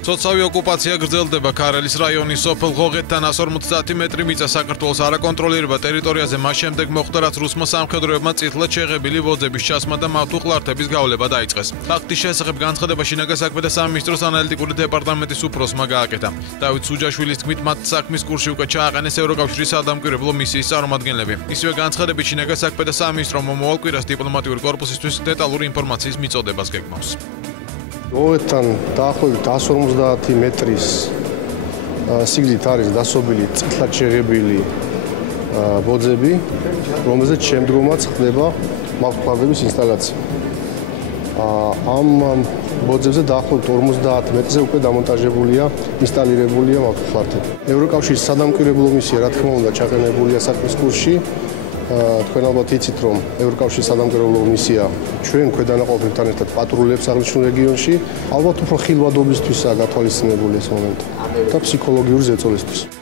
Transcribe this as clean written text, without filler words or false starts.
Სოცავი ოკუპაცია გრძელდება ქარელის რაიონის სოფელ ღოღეთთან 150 მეტრი მიწა საქართველოს არაკონტროლირება ტერიტორიაზე მას შემდეგ მოხდა, რაც რუსმა სამხედროებმა წითლად შეღებილი ვოძების ჩასმა და მათ უყლართების გავლება დაიწყეს. ფაქტის შესახებ განცხადება შინაგან საქმეთა სამინისტროს ანალიტიკური დეპარტამენტის უფროსმა გააკეთა. დავით სუჯაშვილის თქმით, მათ საქმის კურსში უკვე ჩააყენეს ევროკავშირის სადამკვირვებლო მისიის წარმომადგენლები. ისევე განცხადებით შინაგან საქმეთა სამინისტრომ მომავალ კვირას დიპლომატიური კორპუსისთვის დეტალური ინფორმაციის მიწოდებას გეგმავს. ღოღეთთან დაახლოებით 150 მეტრის სიგრძით არის დასობილი წითლად შეღებილი ვოძები, რომელზეც შემდგომაც ხდება მავთუყლარდების ინსტალაცია. ამ ვოძებზე დაახლოებით 50 მეტრზე უკვე დამონტაჟებულია, ინსტალირებულია მავთუყლარდები. ევროკავშირის სადამკვირვებლო მისია, რა თქმა უნდა, ჩაყენებულია საქმის კურსში. თქვენ ალბათ იცით, რომ ევროკავშირის სადამკვირვებლო მისია ჩვენ ქვედანაყოფებთან ერთად პატრულებს აღნიშნულ რეგიონში, ალბათ უფრო ხილვადობისთვისაა გათვალისწინებული ეს მომენტი და ფსიქოლოგიური ზეწოლისთვის.